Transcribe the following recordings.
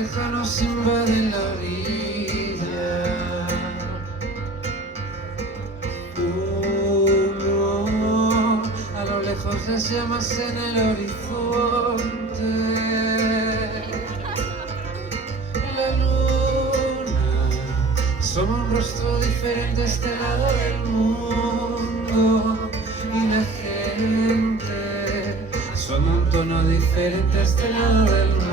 lejanos invaden la orilla. Humo, a lo lejos las llamas en el horizonte. La luna asoma un rostro diferente a este lado del mundo. Y la gente asoma un tono diferente a este lado del mar.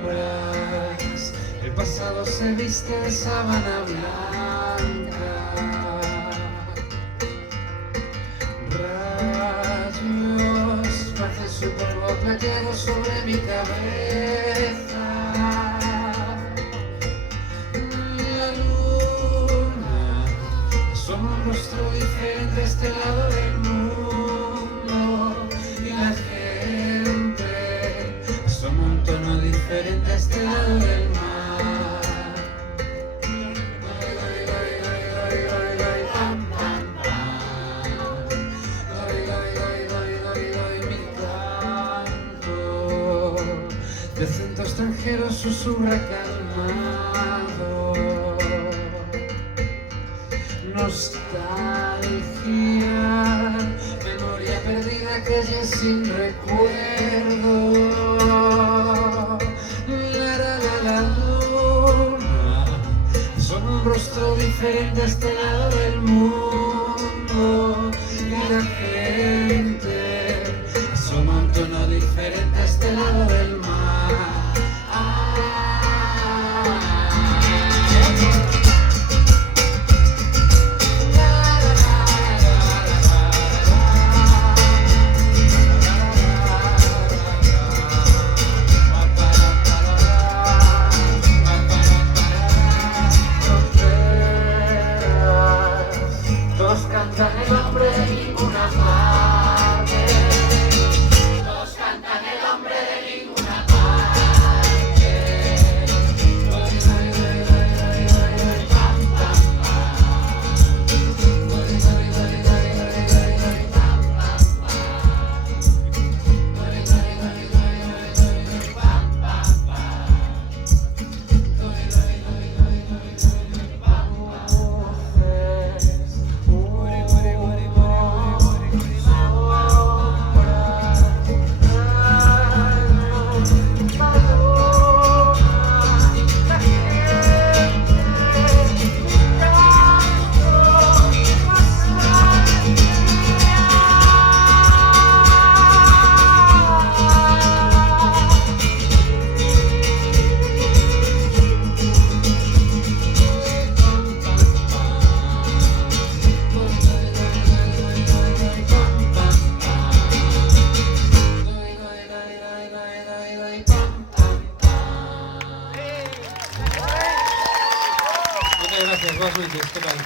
Sombras, el pasado se viste de sábana blanca. Rayos, parte su polvo plateado sobre mi cabeza. La luna asoma un rostro diferente a este lado del mundo. Y la gente asoma un tono diferente a este lado del mar. Mi canto de acento extranjero susurra calmado. Nostalgia, memoria perdida que ya es sin recuerdo. La luna son un rostro diferente a este lado del mundo. Y la gente son un tono diferente a este lado del mar. Todos cantan el nombre de ninguna parte. Todos cantan el nombre de ninguna parte. Muchas gracias, boas noites, que tal?